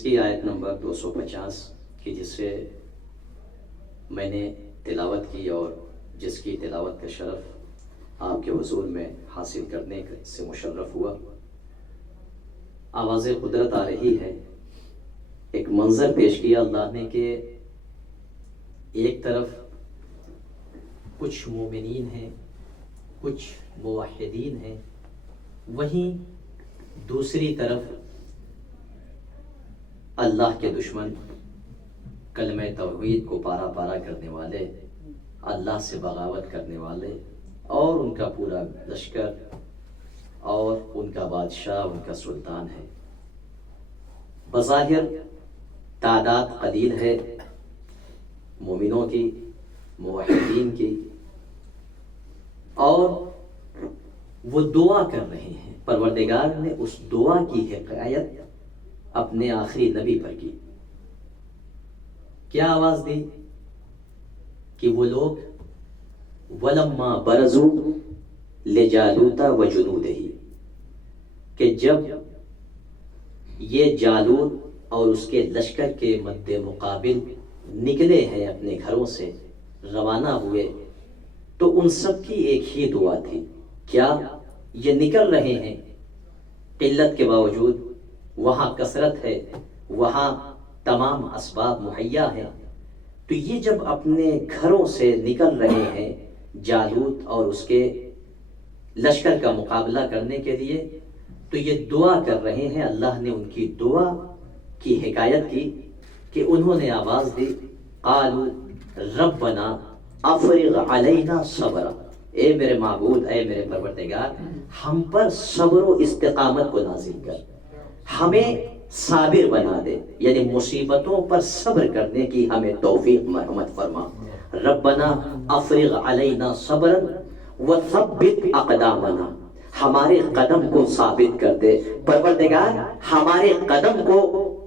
جس کی آیت نمبر 250 کی جس سے میں نے تلاوت کی اور جس کی تلاوت کا شرف آپ کے حضور میں حاصل کرنے سے مشرف ہوا. آواز قدرت آ رہی ہے. ایک منظر پیش کیا اللہ نے کہ ایک طرف کچھ مومنین ہیں، کچھ موحدین ہیں، وہیں دوسری طرف اللہ کے دشمن، کلمہ توحید کو پارا پارا کرنے والے، اللہ سے بغاوت کرنے والے، اور ان کا پورا لشکر اور ان کا بادشاہ، ان کا سلطان ہے. بظاہر تعداد قلیل ہے مومنوں کی، موحدین کی، اور وہ دعا کر رہے ہیں. پروردگار نے اس دعا کی حکایت اپنے آخری نبی پر کی. کیا آواز دی کہ وہ لوگ وَلَمَّا بَرَزُوا لِجَالُوتَ وَجُنُودِهِ، کہ جب یہ جالوت اور اس کے لشکر کے مد مقابل نکلے ہیں، اپنے گھروں سے روانہ ہوئے، تو ان سب کی ایک ہی دعا تھی. کیا؟ یہ نکل رہے ہیں قلت کے باوجود، وہاں کثرت ہے، وہاں تمام اسباب مہیا ہیں، تو یہ جب اپنے گھروں سے نکل رہے ہیں جالوت اور اس کے لشکر کا مقابلہ کرنے کے لیے، تو یہ دعا کر رہے ہیں. اللہ نے ان کی دعا کی حکایت کی کہ انہوں نے آواز دی قالوا ربنا افرغ علینا صبرا، اے میرے معبود، اے میرے پروردگار، ہم پر صبر و استقامت کو نازل کر، ہمیں صابر بنا دے، یعنی مصیبتوں پر صبر کرنے کی ہمیں توفیق مرحمت فرما. ربنا افرغ علینا صبرا وثبت اقدامنا، ہمارے قدم کو ثابت کر دے. پروردگار ہمارے قدم کو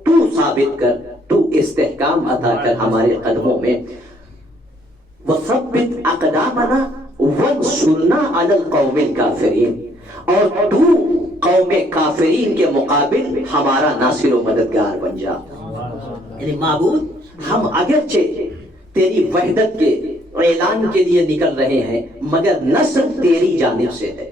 تو ثابت کر، تو استحکام عطا کر ہمارے قدموں میں. وثبت اقدامنا وانصرنا علی القوم الکافرین، اور تو قوم کافرین کے مقابل ہمارا ناصر و مددگار بن جا. یعنی معبود، ہم اگرچہ تیری وحدت کے اعلان کے لیے نکل رہے ہیں، مگر نصر تیری جانب سے ہے.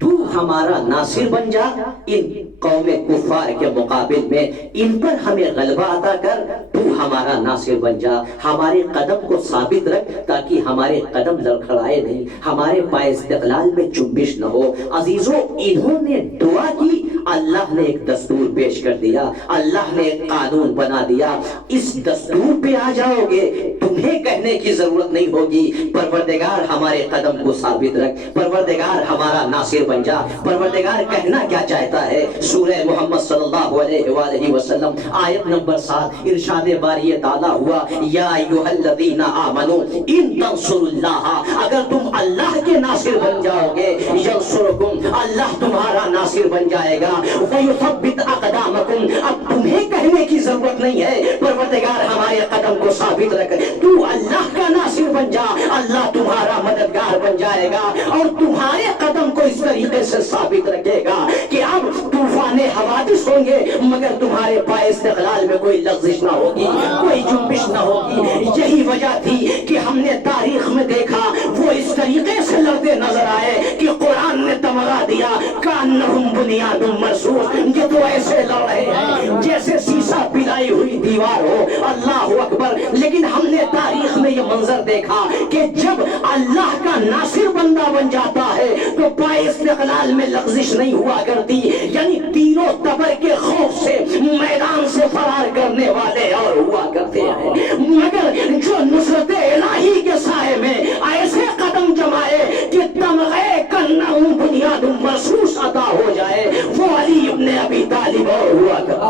تو ہمارا ناصر بن جا ان قوم کفار کے مقابل میں، ان پر ہمیں غلبہ عطا کر. تو ہمارا ناصر بن جا، ہمارے قدم کو ثابت رکھ تاکہ ہمارے قدم لڑکھڑائے نہیں، ہمارے پائے استقلال میں چنبش نہ ہو. عزیزو، انہوں نے دعا کی، اللہ نے ایک دستور پیش کر دیا، اللہ نے ایک قانون بنا دیا. اس دستور پہ آ جاؤ گے، تمہیں کہنے کی ضرورت نہیں ہوگی پروردگار ہمارے قدم کو ثابت رکھ، پروردگار ہمارا ناصر بن جا. پروردگار کہنا کیا چاہتا ہے؟ سورہ محمد صلی اللہ علیہ وآلہ وسلم آیت نمبر 7 ارشاد باری تعالیٰ ہوا یا ایھا الذین آمنوا ان تنصروا اللہ، اگر تم اللہ کے ناصر بن جاؤ گے، ینصرکم، اللہ تمہارا ناصر بن جائے گا. ویثبت اقدامکم، اب تمہیں کہنے کی ضرورت نہیں ہے پروردگار ہمارے قدم کو ثابت رکھ، تو اللہ کا ناصر بن جا، اللہ تمہارا مددگار بن جائے گا اور تمہارے قدم کو اس طریقے سے ثابت رکھے گا کہ اب طوفان حوادث ہوں گے مگر تمہارے پائے استقلال میں کوئی لغزش نہ ہوگی، کوئی جنبش نہ ہوگی. یہی وجہ تھی کہ ہم نے تاریخ میں دیکھا وہ اس طریقے سے لڑتے نظر آئے کہ قرآن نے تمغا دیا کانہم بنیاد مرصوص، یہ تو ایسے لڑ رہے ہیں جیسے سیسا پلائی ہوئی دیوار ہو. اللہ اکبر. لیکن ہم نے تاریخ میں یہ منظر دیکھا کہ جب اللہ کا ناصر بندہ بن جاتا ہے تو پائے استقلال میں لغزش نہیں ہوا کرتی. یعنی تینوں تبر کے خوف سے میدان سے فرار کرنے والے اور ہوا کرتے ہیں، مگر جو نصرت الہی کے سائے میں ایسے قدم جمائے کہ تمغے کنہم بنیاد مرصوص عطا ہو جائے، وہ علی ابن ابی طالب اور ہوا کرتے.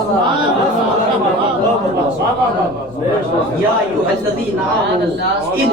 یا ایھا الذین آمنوا ان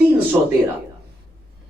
313,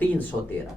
313,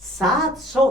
700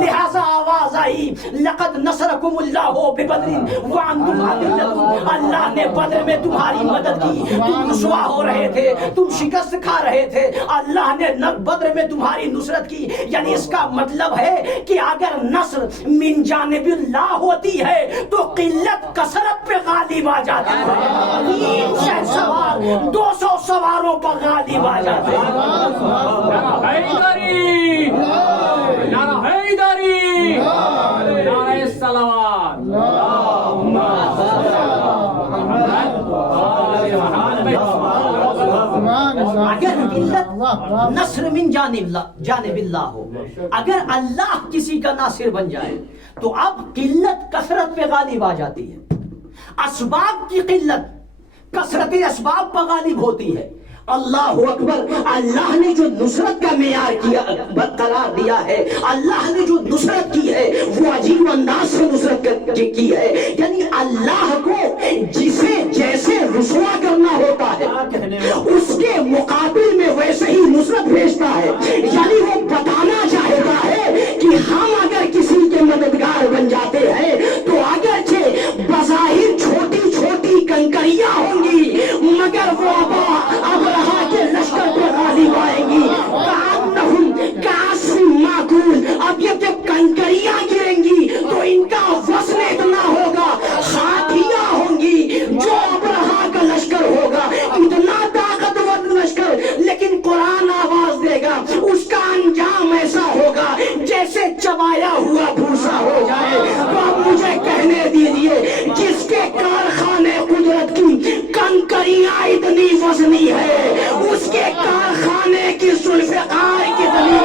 لہذا آواز آئی لقد نصرکم اللہ ببدر وانتم اذلۃ، اللہ نے بدر میں تمہاری مدد کی، تم رسوا ہو رہے تھے، تم شکست کھا رہے تھے، اللہ نے بدر میں تمہاری نصرت کی۔ یعنی اس کا مطلب ہے کہ اگر نصر من جانب اللہ ہوتی ہے تو قلت کثرت پہ غالب آ جاتی ہے، 300 سوار 200 سواروں پر غالب آ جاتے ہیں۔ نعرہ حیدری، نعرہ صلوات، اگر قلت نصر من جانب اللہ ہو، اگر اللہ کسی کا ناصر بن جائے تو اب قلت کثرت پہ غالب آ جاتی ہے، اسباب کی قلت کثرت اسباب پر غالب ہوتی ہے۔ اللہ اکبر، اللہ نے جو نصرت کا معیار کیا برقرار دیا ہے، اللہ نے جو نصرت کی ہے وہ عجیب انداز سے نصرت کی ہے، یعنی اللہ کو جسے جیسے رسوا کرنا ہوتا ہے اس کے مقابل میں ویسے ہی نصرت بھیجتا ہے، یعنی وہ بتانا چاہتا ہے کہ ہم اگر کسی کے مددگار بن جاتے ہیں تو اگرچہ بظاہر چھوٹی چھوٹی کنکریاں ہوں گی مگر وہ ابرہا کے لشکر پر غالب آئیں گی، کأنہم کعصف مأکول۔ اب یہ جب کنکریاں گریں گی تو ان کا وزن اتنا ہوگا، ہاتھیاں ہوں گی، جو ابرہا کا لشکر ہوگا اتنا طاقتور لشکر، لیکن قرآن آواز دے گا اس کا انجام ایسا ہوگا جیسے چبایا ہوا بھوسا ہو جائے۔ تو اب مجھے کہنے دیجئے جس کے کارخانے قدرت کی کنکریاں اتنی وزنی ہے اس کے کارخانے کی ذوالفقار کتنی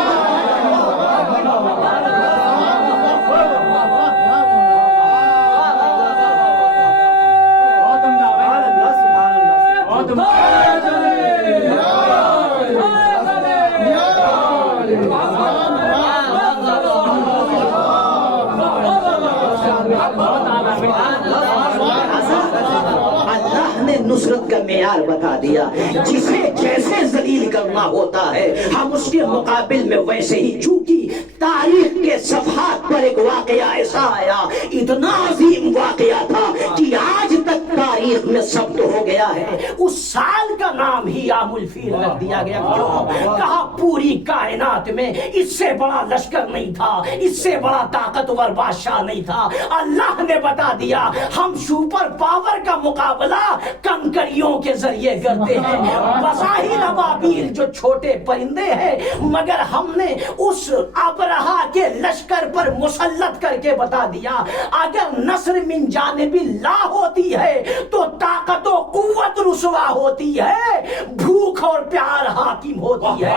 نصرت کا معیار بتا دیا، جسے جیسے ذلیل کرنا ہوتا ہے ہم اس کے مقابل میں ویسے ہی، چونکہ تاریخ کے صفحات پر ایک واقعہ ایسا آیا، اتنا عظیم واقعہ تھا کہ آج تک تاریخ میں ثبت ہو گیا ہے، اس سال کا نام ہی عام الفیل رکھ دیا گیا۔ کیوں؟ کہا پوری کائنات میں اس سے بڑا لشکر نہیں تھا، اس سے بڑا طاقتور بادشاہ نہیں تھا۔ اللہ نے بتا دیا ہم سپر پاور کا مقابلہ کنکریوں کے ذریعے کرتے ہیں، بظاہر ابابیل جو چھوٹے پرندے ہیں مگر ہم نے اس ابرہا کے لشکر پر مسلط کر کے بتا دیا اگر نصر من جانب اللہ ہوتی ہے تو طاقت و قوت رسوا ہوتی ہے، بھوک اور پیار حاکم ہوتی ہے،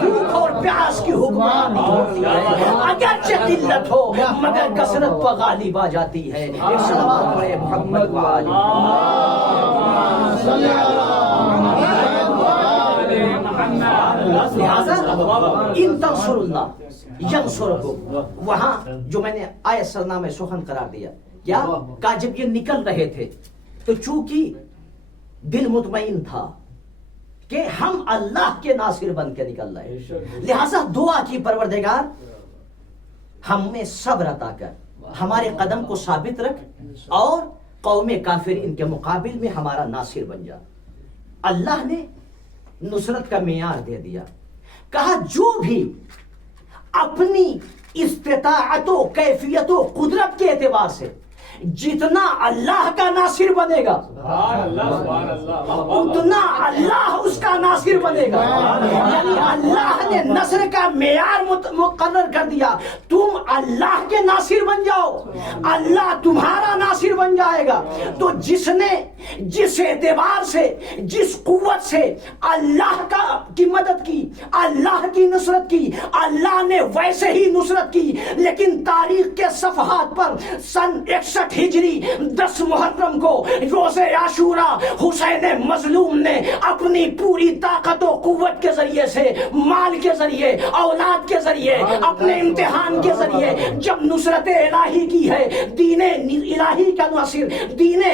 بھوک اور پیاس کی حکمرانی ہوتی ہے، اگرچہ قلت ہو مگر کثرت پر غالب آ جاتی ہے۔ ایک صلوات پڑھے محمد لہذا ان تنصر اللہ ینصرکم، وہاں جو میں نے آیت سرنامہ سخن قرار دیا، کیا کہا جب یہ نکل رہے تھے تو چونکہ دل مطمئن تھا کہ ہم اللہ کے ناصر بن کے نکل رہے، لہذا دعا کی پروردگار ہم میں صبر عطا کر، ہمارے قدم کو ثابت رکھ اور قوم کافرین کے مقابل میں ہمارا ناصر بن جا۔ اللہ نے نصرت کا معیار دے دیا، کہا جو بھی اپنی استطاعت و کیفیت و قدرت کے اعتبار سے جتنا اللہ کا ناصر بنے گا اتنا اللہ اس کا ناصر بنے گا، یعنی اللہ نے نصر کا معیار مقرر کر دیا، تم اللہ کے ناصر بن جاؤ اللہ تمہارا ناصر بن جائے گا۔ تو جس نے جس اعتبار سے جس قوت سے اللہ کی مدد کی، اللہ کی نصرت کی، اللہ نے ویسے ہی نصرت کی، لیکن تاریخ کے صفحات پر سن 61 ہجری 10 محرم کو روز عاشوراء حسین مظلوم نے اپنی پوری طاقت و قوت کے ذریعے سے، مال کے ذریعے، اولاد کے ذریعے، اپنے امتحان کے ذریعے جب نصرت الہی کی ہے، دین الہی کا ناصر، دین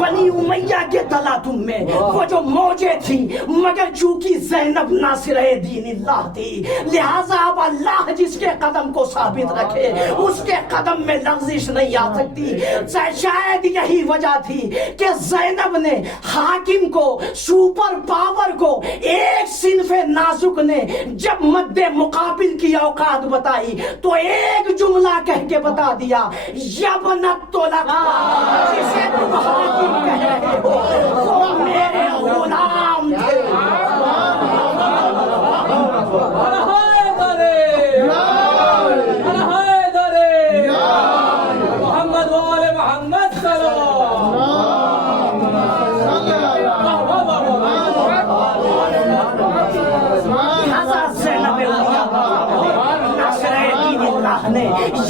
بنی امیہ کے تلاطم میں وہ جو موجیں تھیں، مگر چونکہ زینب ناصرہ دین اللہ تھی، لہٰذا اب اللہ جس کے قدم کو ثابت رکھے اس کے قدم میں لغزش نہیں آ سکتی۔ شاید یہی وجہ تھی کہ زینب نے حاکم کو، سپر پاور کو، ایک صنف نازک نے جب مد مقابل کی اوقات بتائی تو ایک جملہ کہہ کے بتا دیا، یبنت طلقاء، جسے تم حاکم کہہ رہے ہو وہ میرے غلام تھے۔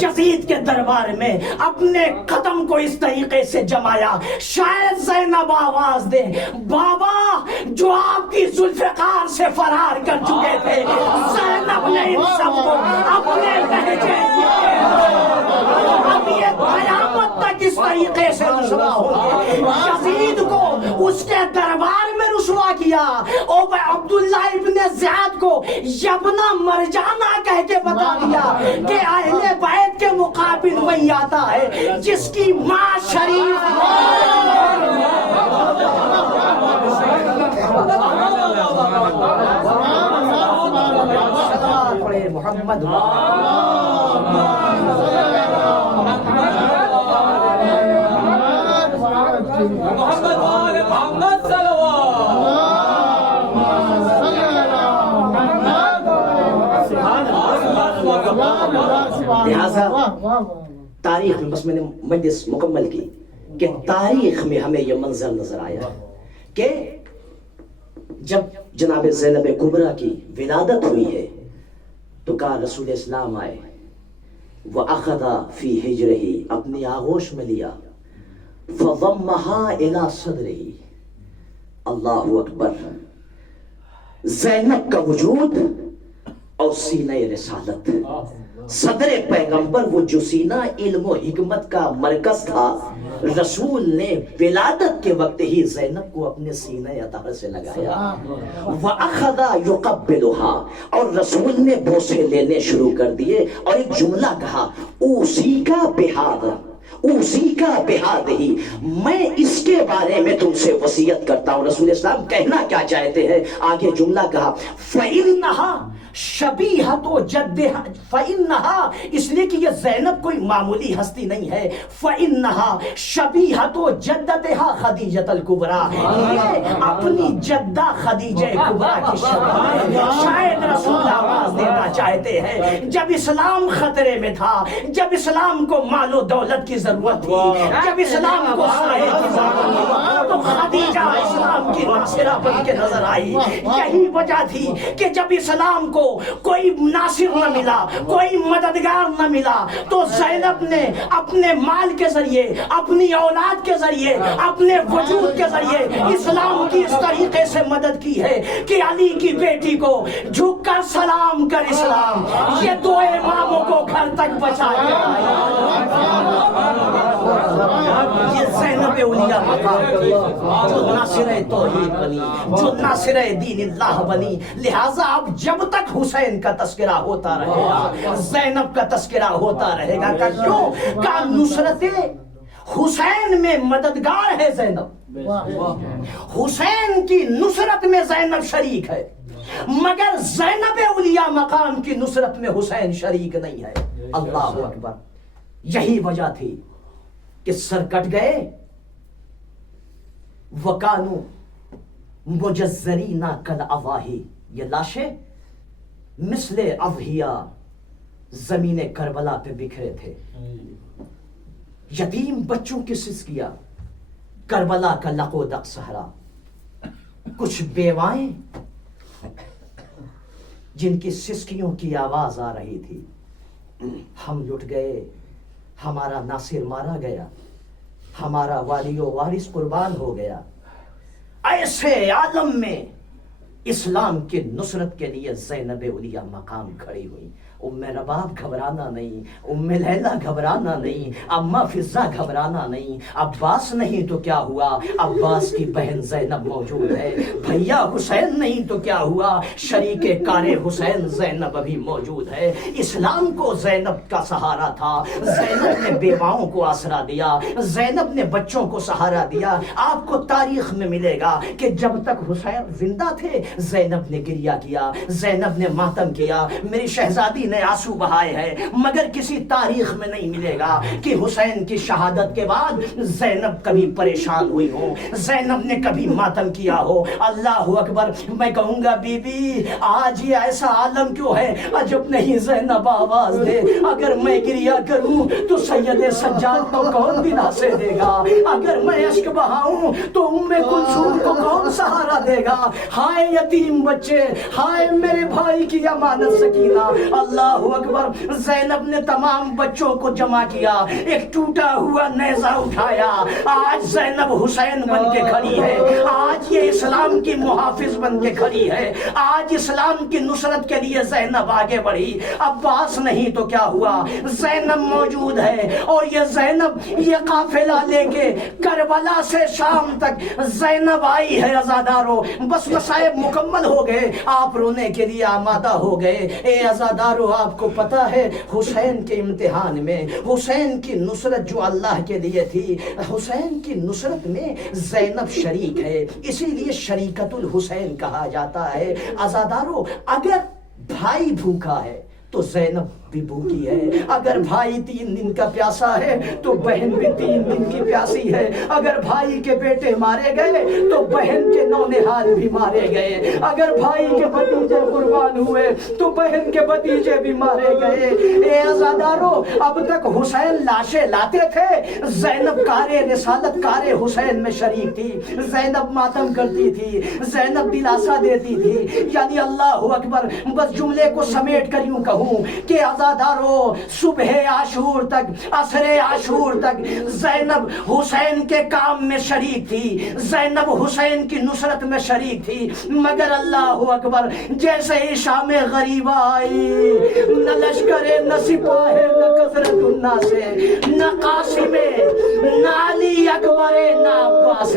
یزید کے دربار میں اپنے قدم کو اس طریقے سے جمایا، شاید زینب آواز دے، بابا جو آپ کی ذوالفقار سے فرار کر چکے تھے، زینب نے ان سب کو اپنے لہجے اب یہ قیامت تک اس طریقے سے رسوا ہوں گے۔ یزید کو اس کے دربار میں رسوا کیا، اور عبداللہ ابن زیاد کو یبنا مرجانہ کہہ کے بتا دیا کہ اہل بیت کے مقابل وہی آتا ہے جس کی ماں شریف محمد لہذا تاریخ میں، بس میں نے مجلس مکمل کی کہ تاریخ میں ہمیں یہ منظر نظر آیا کہ جب جناب زینب کبریٰ کی ولادت ہوئی ہے تو کہا رسول اسلام آئے، وَأَخَذَ فِي حِجْرِهِ، اپنی آغوش میں لیا، فَضَمَّهَا إِلَى صَدْرِهِ، اللہ اکبر، زینب کا وجود اور سینہ رسالت، صدر پیغمبر، وہ جو سینہ علم و حکمت کا مرکز تھا، رسول نے ولادت کے وقت ہی زینب کو اپنے سینہ اطہر سے لگایا، وَأَخَذَ يُقَبِّلُهَا، اور رسول نے بوسے لینے شروع کر دیے، اور ایک جملہ کہا، اوصیکا بہذا، اوصیکا بہذہ، میں اس کے بارے میں تم سے وصیت کرتا ہوں۔ رسول اسلام کہنا کیا چاہتے ہیں؟ آگے جملہ کہا، فَإِنَّهَا شبیہتو جدہا، فَإِنَّهَا، اس لیے کہ یہ زینب کوئی معمولی ہستی نہیں ہے، فَإِنَّهَا شبیہتو جدتها خدیجۃ الکبریٰ، یہ اپنی جدہ خدیجہ کبریٰ کی شبیہ۔ شاید رسول آواز دینا چاہتے ہیں جب اسلام خطرے میں تھا، جب اسلام کو مال و دولت کی ضرورت تھی، جب اسلام کو سائے کی ضرورت تھی، تو خدیجہ اسلام کی ناصرہ بن کے نظر آئی۔ یہی وجہ تھی کہ جب اسلام کو کوئی ناصر نہ ملا، کوئی مددگار نہ ملا، تو زینب نے اپنے مال کے ذریعے، اپنی اولاد کے ذریعے، اپنے وجود کے ذریعے اسلام کی اس طریقے سے مدد کی ہے کہ علی کی بیٹی کو جھک کر سلام کر اسلام، یہ دو اماموں کو گھر تک بچایا۔ یہ زینب اولیاء مقام تھی جو ناصرہ توحید بنی، جو ناصرہ دین اللہ بنی۔ لہٰذا اب جب تک حسین کا تذکرہ ہوتا رہے گا، زینب کا تذکرہ ہوتا رہے گا، کہ کیوں؟ کہ نصرت حسین میں مددگار ہے زینب، حسین کی نصرت میں زینب شریک ہے، مگر زینب اولیاء مقام کی نصرت میں حسین شریک نہیں ہے۔ اللہ اکبر۔ یہی وجہ تھی کہ سر کٹ گئے، وَكَانُوا مُجَزَّرِينَ كَالْأَضَاحِي، یہ لاشیں مثل اضحیہ زمین کربلا پہ بکھرے تھے، یتیم بچوں کی سسکیاں، کربلا کا لقو دق صحرا، کچھ بیوائیں جن کی سسکیوں کی آواز آ رہی تھی، ہم لٹ گئے، ہمارا ناصر مارا گیا، ہمارا والی و وارث قربان ہو گیا۔ ایسے عالم میں اسلام کی نصرت کے لیے زینب اولیاء مقام کھڑی ہوئی۔ ام رباب گھبرانا نہیں، ام لیلا گھبرانا نہیں، اما فضہ گھبرانا نہیں، عباس نہیں تو کیا ہوا، عباس کی بہن زینب موجود ہے، بھیا حسین نہیں تو کیا ہوا، شریک کار حسین زینب ابھی موجود ہے۔ اسلام کو زینب کا سہارا تھا، زینب نے بیواؤں کو آسرا دیا، زینب نے بچوں کو سہارا دیا۔ آپ کو تاریخ میں ملے گا کہ جب تک حسین زندہ تھے زینب نے گریہ کیا، زینب نے ماتم کیا، میری شہزادی نے آنسو بہائے ہیں، مگر کسی تاریخ میں نہیں ملے گا کہ حسین کی شہادت کے بعد زینب کبھی پریشان ہوئی ہو، زینب نے کبھی ماتم کیا ہو۔ اللہ اکبر۔ میں کہوں گا بی بی آج یہ ایسا عالم کیوں ہے، عجب نہیں زینب آواز دے، اگر میں گریہ کروں تو سید سجاد کو کون دلا سے دے گا، اگر میں اشک بہاؤں تو ام کلثوم کو کون سہارا دے گا، ہائے یتیم بچے، ہائے میرے بھائی کی امانت سکینہ۔ اللہ اکبر۔ زینب نے تمام بچوں کو جمع کیا، ایک ٹوٹا ہوا نیزہ اٹھایا، آج زینب حسین بن کے کھڑی ہے، آج یہ اسلام کی محافظ بن کے کھڑی ہے، آج اسلام کی نصرت کے لیے زینب آگے بڑھی۔ عباس نہیں تو کیا ہوا، زینب موجود ہے، اور یہ زینب یہ قافلہ لے کے کربلا سے شام تک زینب آئی ہے۔ عزادارو بس مصائب مکمل ہو گئے، آپ رونے کے لیے آمادہ ہو گئے۔ اے عزادارو آپ کو پتا ہے حسین کے امتحان میں حسین کی نصرت جو اللہ کے لیے تھی، حسین کی نصرت میں زینب شریک ہے، اسی لیے شریکت الحسین کہا جاتا ہے۔ عزادارو اگر بھائی بھوکا ہے تو زینب بھی بھوکی ہے، اگر بھائی 3 دن کا پیاسا ہے تو بہن بھی 3 دن کی پیاسی ہے، اگر بھائی کے بیٹے مارے گئے تو بہن کے نونہال بھی مارے گئے، اگر بھائی کے بھتیجے قربان ہوئے تو بہن کے بھتیجے بھی مارے گئے۔ اے عزادارو اب تک حسین لاشیں لاتے تھے، زینب کار رسالت کار حسین میں شریک تھی، زینب ماتم کرتی تھی، زینب دلاسا دیتی تھی۔ یعنی اللہ اکبر۔ بس جملے کو سمیٹ کر یوں کہوں کہ عزادارو صبح عاشور تک، عصر عاشور تک زینب حسین کے کام میں شریک تھی، زینب حسین کی نصرت میں شریک تھی، مگر اللہ اکبر جیسے ہی شام غریبہ آئی، نہ لشکر نہ سپاہ نہ کثرت الناس، نہ قاسم نہ علی اکبر نہ عباس،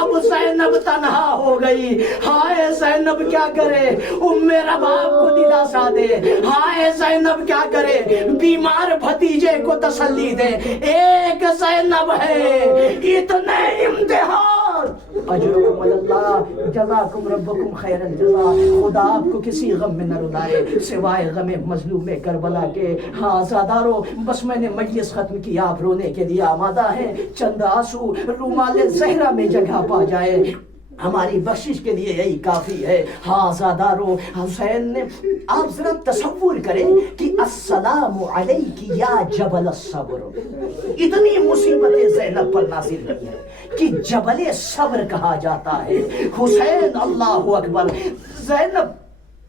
اب زینب تنہا ہو گئی۔ ہائے زینب کیا کرے، ام رباب کو دلاسا دے، ہائے زینب کیا کرے، بیمار بھتیجے کو تسلی دے، ایک زینب ہے اتنے امتحان۔ اجرکم اللہ، جزاکم ربکم خیر الجزا۔ خدا آپ کو کسی غم میں نہ رلائے سوائے غم مظلوم کربلا کے۔ ہاں عزادارو بس میں نے مجلس ختم کیا، آپ رونے کے لیے آمادہ ہیں، چند آنسو رومال زہرا میں جگہ پا جائے، ہماری بخشش کے لیے یہی کافی ہے۔ ہاں عزادارو حسین نے، آپ ذرا تصور کریں کہ السلام علیک یا جبل الصبر، اتنی مصیبتیں زینب پر نازل ہوئی ہیں کہ جبل صبر کہا جاتا ہے۔ حسین اللہ اکبر، زینب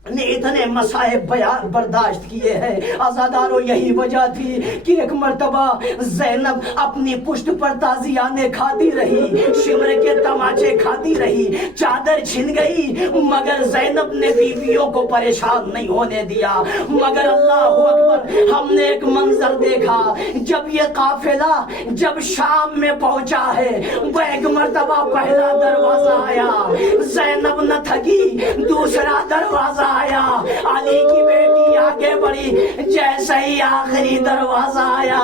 نے اتنے مصائب برداشت کیے ہیں۔ عزادارو یہی وجہ تھی کہ ایک مرتبہ زینب اپنی پشت پر تازیانے کھاتی رہی، شمر کے تماچے کھاتی رہی، چادر چھن گئی، مگر زینب نے بیویوں کو پریشان نہیں ہونے دیا۔ مگر اللہ اکبر ہم نے ایک منظر دیکھا، جب یہ قافلہ جب شام میں پہنچا ہے، وہ ایک مرتبہ پہلا دروازہ آیا، زینب نہ تھکی، دوسرا دروازہ آیا، علی کی بیٹی آگے بڑھی، جیسے ہی آخری دروازہ آیا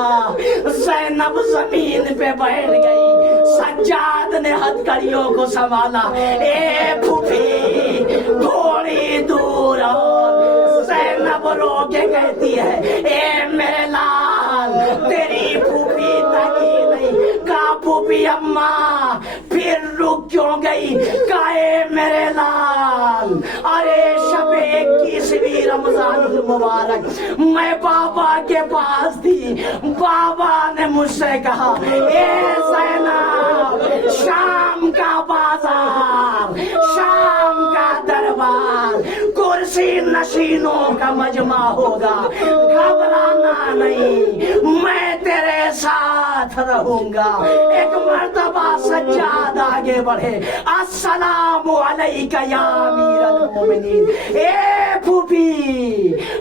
زینب زمین پہ بیٹھ گئی، سجاد نے ہتھکڑیوں کو سنبھالا، اے پھوپھی تھوڑی دور اور، زینب رو کے کہتی ہے اے میرے لال تیری پھوپھی تکی نہیں، کہا پھوپھی اماں پھر رک کیوں گئی، کہا اے میرے لال ارے شب 21ویں رمضان المبارک میں بابا کے پاس تھی، بابا نے مجھ سے کہا اے زینب شام کا بازار، شام کا دربار، کرسی نشینوں کا مجمع ہوگا، گھبرانا نہیں، میں تیرے ساتھ رہوں گا. ایک مرتبہ سجاد آگے بڑھے. السلام علیکہ یا امیر المومنین. اے پھوپھی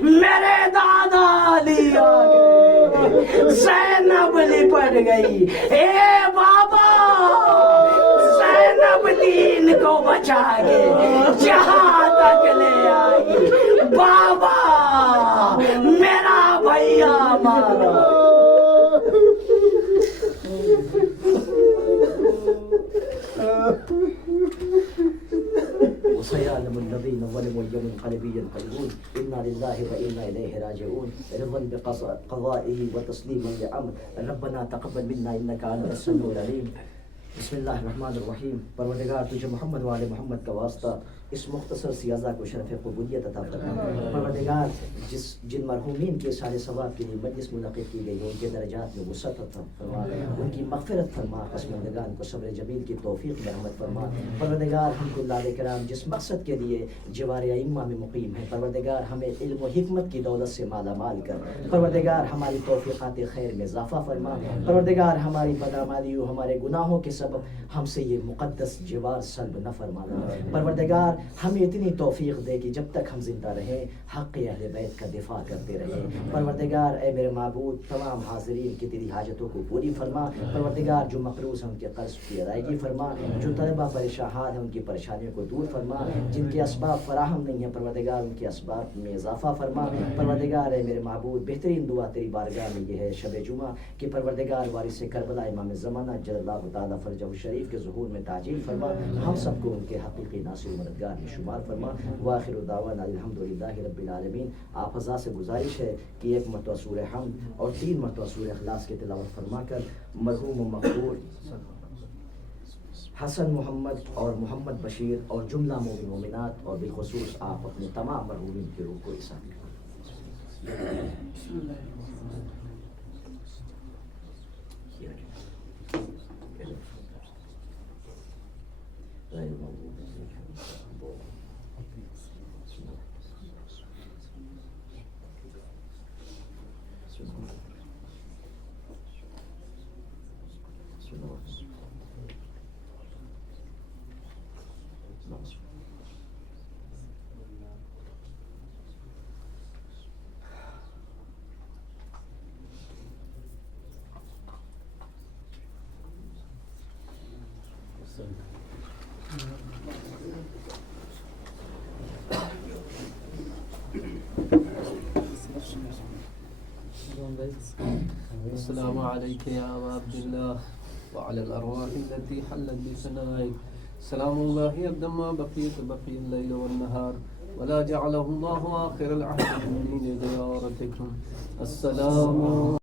میرے دادا علی آ گئے. زینب لپٹ گئی. اے بابا زینب دین کو بچا کے جہاں تک لے آئی. بابا میرا بھیا مارا. وسيعلم الذين ظلموا يوم القلب ينقلبون إنا لله وإنا إليه راجعون. رضا بقضائه وتسليما لأمر ربنا تقبل منا إنك أنت السميع العليم. بسم اللہ الرحمن الرحیم. پروردگار تجھے محمد و آل محمد کا واسطہ اس مختصر سی اعضاء کو شرف قبولیت عطا فرما. پروردگار جن مرحومین کے سارے ثواب کے لیے مجلس منعقد کی گئی ان کے درجات میں وسعت عطا فرما, ان کی مغفرت فرما. پسماندگان کو صبر جمیل کی توفیق مرحمت فرما. پروردگار ہم کو اللہ کرام جس مقصد کے لیے جوار ائمہ میں مقیم ہے, پروردگار ہمیں علم و حکمت کی دولت سے مالا مال کر. پروردگار ہماری توفیقات خیر میں اضافہ فرما. پروردگار ہماری بدعمالی و ہمارے گناہوں کے سبب ہم سے یہ مقدس جوار سلب نہ فرمانا. پروردگار ہمیں اتنی توفیق دے کہ جب تک ہم زندہ رہیں حق اہل بیت کا دفاع کرتے رہیں. پروردگار اے میرے معبود تمام حاضرین کی تیری حاجتوں کو پوری فرما. پروردگار جو مقروض ہیں ان کے قرض کی ادائیگی فرما. جو طلبہ پریشان ہیں ان کی پریشانیوں کو دور فرما. جن کے اسباب فراہم نہیں ہیں پروردگار ان کے اسباب میں اضافہ فرما. پروردگار اے میرے معبود بہترین دعا تیری بارگاہ میں یہ ہے شب جمعہ کہ پروردگار وارث کربلا امام زمانہ جل اللہ تعالیٰ فرجہ شریف کے ظہور میں تعجیل فرما. ہم سب کو ان کے حقیقی ناصر و مددگار میں شمار فرما. وآخر دعوانا الحمدللہ رب العالمین. آپ حضرات سے گزارش ہے کہ ایک مرتبہ سورہ حمد اور 3 مرتبہ سورہ اخلاص کی تلاوت فرما کر مرحوم و مغفور حسن محمد اور محمد بشیر اور جملہ مومن مومنات اور بالخصوص آپ اپنے تمام مرحومین کی روح کو احسان کریں. السلام عليك يا أبا عبد الله وعلى الأرواح التي حلت بثنائك. سلام الله يبدأ ما بقي الليل والنهار ولا جعله الله آخر العهد من زيارتكم. السلام